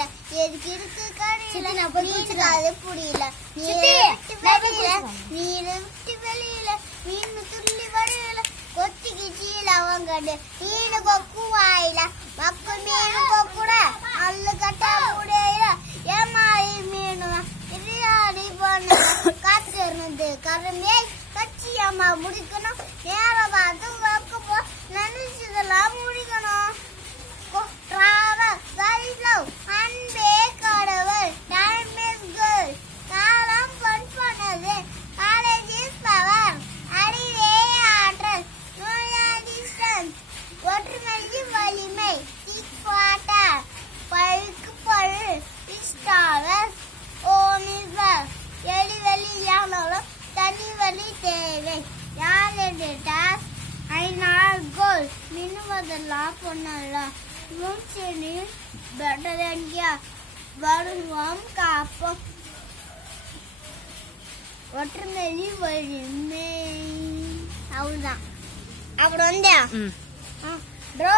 தெரியல எதுக்கு இருக்கு கடையில அது புரியல நீரை விட்டு வெளியில மீன் துள்ளி வரையில கொத்திக்கு சீல அவங்கடு மீனு கொக்கு வாயில மக்கள் மீனு கொக்குட அல்லு கட்டா முடியல ஏமாறி மீனு இதையாடி பண்ண காத்திருந்து கருமே கட்சி அம்மா முடிக்கணும் நேரம் பார்த்து வைக்க போ நினைச்சதெல்லாம் முடிக்கணும் அன்பே கடவுள் டைம் இஸ் குட் காலம் பொன் பண்ணது காலேஜ் இஸ் பவர் அறிவே ஆற்றல் நோயாடி ஸ்ட்ரென்த் ஒற்றுமைக்கு வலிமை கிக் வாட்டர் பழுக்கு பழு இஸ்டாவஸ் ஓமிவர் எலி வெளி யானாலும் தனி வழி தேவை யார் டாஸ் ஐநாள் கோல் மின்னுவதெல்லாம் பொண்ணெல்லாம் மூச்செனி பெட்டர் என்கியா வருவோம் காப்போம் ஒற்றுமைக்கு வலிமை அவ்வளோதான் அப்புறம் வந்தா ப்ரோ